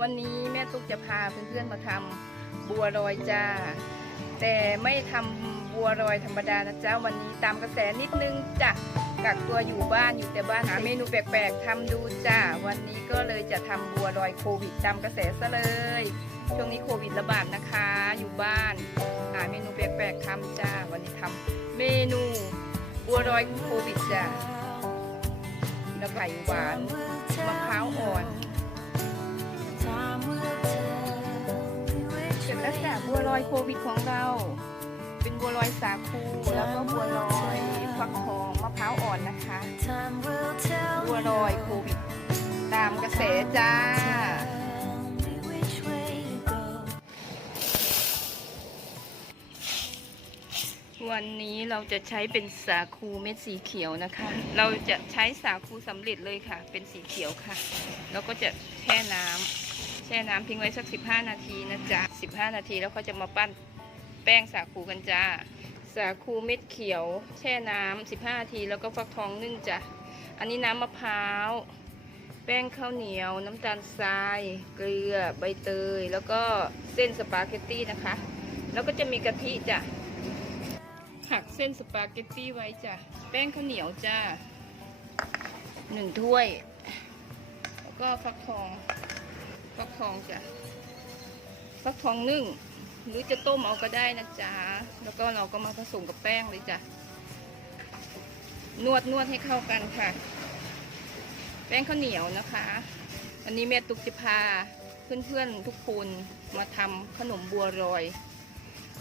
วันนี้แม่ตุ๊กจะพาเพื่อนๆมาทำบัวลอยจ้า แต่ไม่ทำบัวลอยธรรมดานะจ๊ะวันนี้ตามกระแสนิดนึงจ้ะกักตัวอยู่บ้านอยู่แต่บ้านหาเมนูแปลกๆทำดูจ้าวันนี้ก็เลยจะทำบัวลอยโควิดตามกระแสซะเลย ช่วงนี้โควิดระบาดนะคะ อยู่บ้านหาเมนูแปลกๆทำจ้าวันนี้ทำเมนูบัวลอยโควิดจ้าแล้วไข่หวานมะพร้าวอ่อน อยโควิดของเรา เป็นบัวลอยสาคูแล้วก็บัวลอยฟักทองมะพร้าวอ่อนนะคะ บัวลอยโควิด ตามกระแสจ้าวันนี้เราจะใช้เป็นสาคูเม็ดสีเขียวนะคะ เราจะใช้สาคูสำเร็จเลยค่ะ เป็นสีเขียวค่ะ แล้วก็จะแช่น้ำ แช่น้ำทิ้งไว้สัก 15 นาทีนะจ๊ะ 15 นาทีแล้วเขาจะมาปั้นแป้งสาคูกันจ้า สาคูเม็ดเขียว แช่น้ำ15 นาทีแล้วก็ฟักทองนึ่งจ้ะ อันนี้น้ำมะพร้าว แป้งข้าวเหนียว น้ำตาลทราย เกลือ ใบเตย แล้วก็เส้นสปาเกตตี้นะคะ แล้วก็จะมีกะทิจ้ะ หักเส้นสปาเกตตี้ไว้จ้ะ แป้งข้าวเหนียวจ้าหนึ่งถ้วย แล้วก็ฟักทอง ฟักทองจ้ะฟักทองนึ่ง หรือจะต้มเอาก็ได้นะจ๊ะ แล้วก็เราก็มาผสมกับแป้งเลยจ้ะ นวดนวดให้เข้ากันค่ะ แป้งข้าวเหนียวนะคะอันนี้แม่ตุกจะพาเพื่อนๆทุกคนมาทำขนมบัวรอย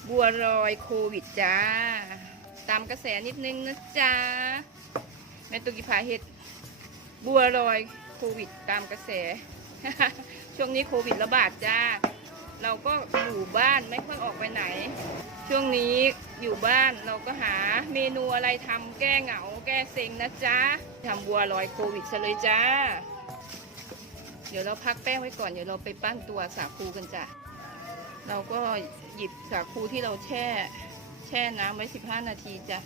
บัวรอยโควิดจ้า ตามกระแสนิดนึงนะจ๊ะ แม่ตุกิพาเห็ดบัวรอยโควิดตามกระแส ช่วงนี้โควิดระบาดจ้า เราก็อยู่บ้านไม่ค่อยออกไปไหน ช่วงนี้อยู่บ้านเราก็หาเมนูอะไรทำแก้เหงา แก้เซ็งนะจ๊ะทำบัวลอยโควิดซะเลยจ้า เดี๋ยวเราพักแป้งไว้ก่อน เดี๋ยวเราไปปั้นตัวสาคูกันจ้ะ เราก็หยิบสาคูที่เราแช่แช่น้ำไว้ 15 นาทีจ้ะ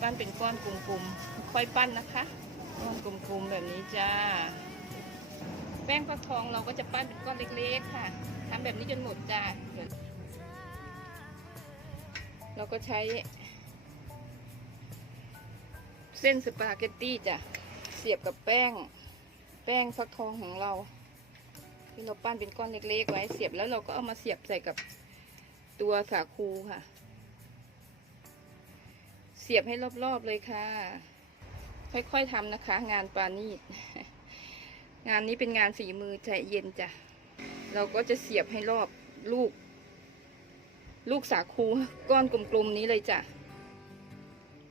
ปั้นเป็นก้อนกลมๆ ค่อยปั้นนะคะ ก้อนกลมๆแบบนี้จ้า แป้งฟักทองเราก็จะปั้นเป็นก้อนเล็กๆค่ะทำแบบนี้จนหมดจ้าเดี๋ยวเราก็ใช้ เส้นสปาเกตตี้จ้ะเสียบกับแป้ง แป้งฟักทองของเราที่เราปั้นเป็นก้อนเล็กๆไว้เสียบแล้วเราก็เอามาเสียบใส่กับตัวสาคูค่ะ เสียบให้รอบๆเลยค่ะ ค่อยๆทำนะคะ งานปานีต งานนี้เป็นงานฝีมือใจเย็นจ้ะ เราก็จะเสียบให้รอบลูก ลูกสาคูก้อนกลมๆนี้เลยจ้ะ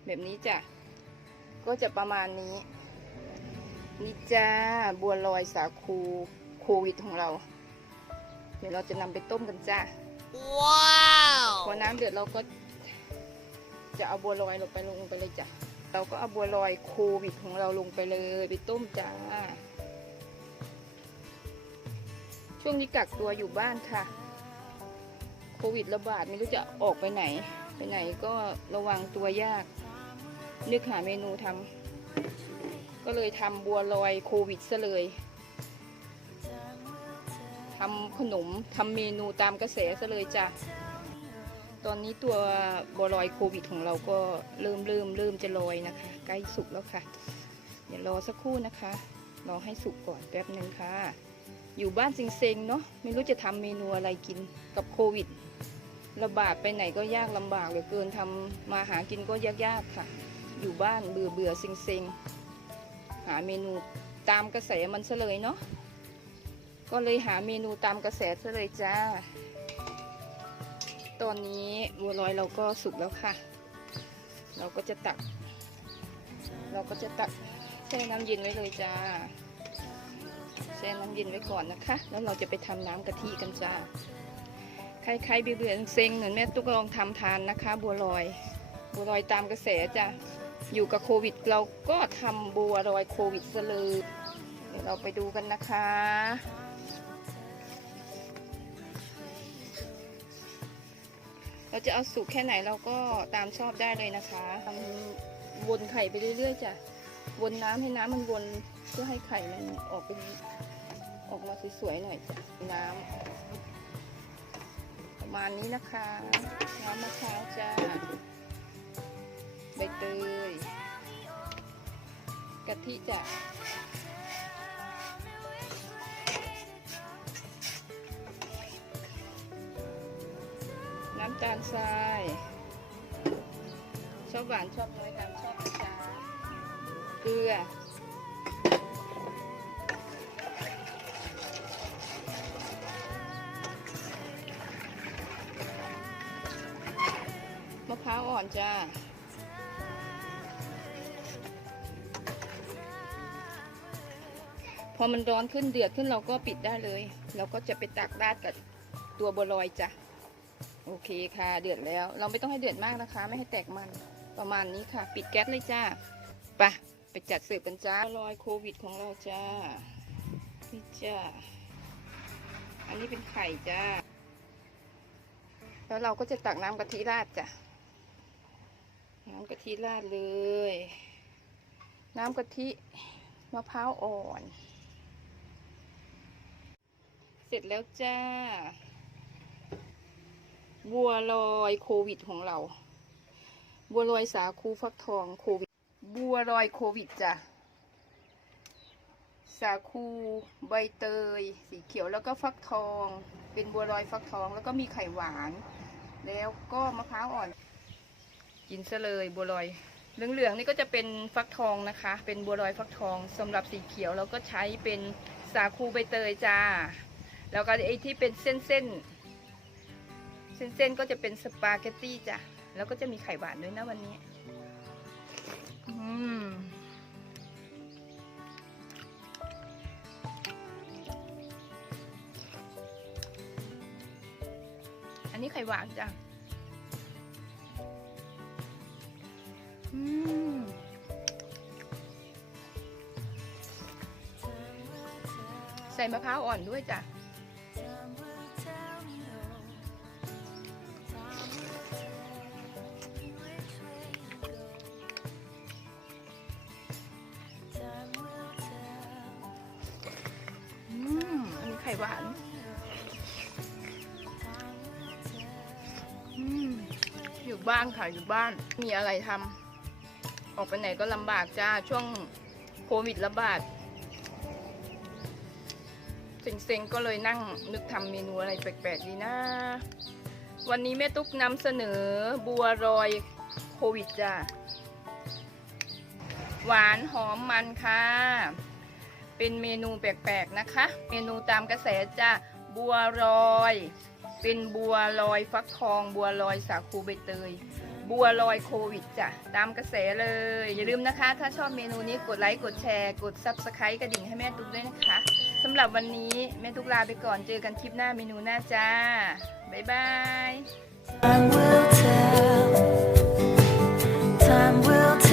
แบบนี้จ้ะ ก็จะประมาณนี้ นี่จ้าบัวลอยสาคูโควิดของเรา เดี๋ยวเราจะนำไปต้มกันจ้าว้าวพอน้ำเดือดเราก็จะเอาบัวลอยลงไปลงไปเลยจ้ะ เราก็เอาบัวลอยโควิดของเราลงไปเลย ไปต้มจ้า ช่วงนี้กักตัวอยู่บ้านค่ะ โควิดระบาดไม่รู้จะออกไปไหน ไปไหนก็ระวังตัวยาก นึกหาเมนูทำก็เลยทำบัวลอยโควิดซะเลยทำขนมทำเมนูตามกระแสซะเลยจ้ะ ตอนนี้ตัวบัวลอยโควิดของเราก็เริ่มเริ่มเริ่มจะลอยนะคะ ใกล้สุกแล้วค่ะ เดี๋ยวรอสักครู่นะคะ รอให้สุกก่อนแป๊บหนึ่งค่ะ อยู่บ้านเซ็งๆเนาะไม่รู้จะทำเมนูอะไรกินกับโควิดระบาดไปไหนก็ยากลำบากเหลือเกินทำมาหากินก็ยากๆค่ะ อยู่บ้านเบื่อเบื่อๆเซ็งๆหาเมนูตามกระแสมันซะเลยเนาะก็เลยหาเมนูตามกระแสซะเลยจ้า ตอนนี้บัวลอยเราก็สุกแล้วค่ะ เราก็จะตัก เราก็จะตักแช่น้ำเย็นไว้เลยจ้า แช่น้ำเย็นไว้ก่อนนะคะ แล้วเราจะไปทำน้ำกะทิกันจ้า ใครๆเบื่อเซ็งเหมือนแม่ตุ๊กลองทำทานนะคะ บัวลอย บัวลอยตามกระแสจ้ะ อยู่กับโควิด เราก็ทำบัวลอยโควิดเลยเดี๋ยวเราไปดูกันนะคะเราจะเอาสุกแค่ไหนเราก็ตามชอบได้เลยนะคะทำวนไข่ไปเรื่อยๆจ้ะ วนน้ำให้น้ำมันวนเพื่อให้ไข่มันออกเป็น ออกมาสวยๆหน่อยจ้ะน้ำประมาณนี้นะคะ น้ำมะพร้าวจ้าใบเตยกะทิจ้ะน้ำตาลทรายชอบหวานชอบน้อยตามชอบนะจ๊ะเกลือ จ้าพอมันร้อนขึ้นเดือดขึ้นเราก็ปิดได้เลย เราก็จะไปตักราดกับตัวบัวลอยจ้ะโอเคค่ะเดือดแล้ว เราไม่ต้องให้เดือดมากนะคะ ไม่ให้แตกมันประมาณนี้ค่ะ ปิดแก๊สเลยจ้าไปะไปจัดเสิร์ฟกันจ้าบัวลอยโควิดของเราจ้านี่จ้าอันนี้เป็นไข่จ้าแล้วเราก็จะตักน้ำกะทิราดจ้ะ น้ำกะทิราดเลย น้ำกะทิมะพร้าวอ่อน เสร็จแล้วจ้า บัวลอยโควิดของเรา บัวลอยสาคูฟักทองโควิด บัวลอยโควิดจ้ะสาคูใบเตย สีเขียวแล้วก็ฟักทอง เป็นบัวลอยฟักทองแล้วก็มีไข่หวาน แล้วก็มะพร้าวอ่อน กินซะเลยบัวลอย เหลืองๆนี่ก็จะเป็นฟักทองนะคะ เป็นบัวลอยฟักทองสำหรับสีเขียวเราก็ใช้เป็นสาคูใบเตยจ้า แล้วก็ไอ้ที่เป็นเส้นเส้นเส้นเส้นๆก็จะเป็นสปาเกตตี้จ้ะ แล้วก็จะมีไข่หวานด้วยนะวันนี้ อืมอันนี้ไข่หวานจ้ะ ใส่มะพร้าวอ่อนด้วยจ้ะอืมอันนี้ไข่หวานอืมอยู่บ้านค่ะ อยู่บ้าน มีอะไรทำ ออกไปไหนก็ลำบากจ้า ช่วงโควิดระบาดเซ็งๆก็เลยนั่งนึกทำเมนูอะไรแปลกๆดีนะ วันนี้แม่ตุ๊กนำเสนอบัวรอยโควิดจ้าหวานหอมมันค่ะ เป็นเมนูแปลกๆนะคะ เมนูตามกระแสจ้าบัวลอย เป็นบัวลอยฟักทอง บัวลอยสาคูใบเตย บัวลอยโควิดจ้ะ ตามกระแสเลย อย่าลืมนะคะ ถ้าชอบเมนูนี้กดไลค์กดแชร์ กด Subscribe กระดิ่งให้แม่ตุ๊กด้วยนะคะสำหรับวันนี้แม่ตุ๊กลาไปก่อนเจอกันคลิปหน้าเมนูหน้าจ้า บ๊ายบาย Time will tell. Time will tell.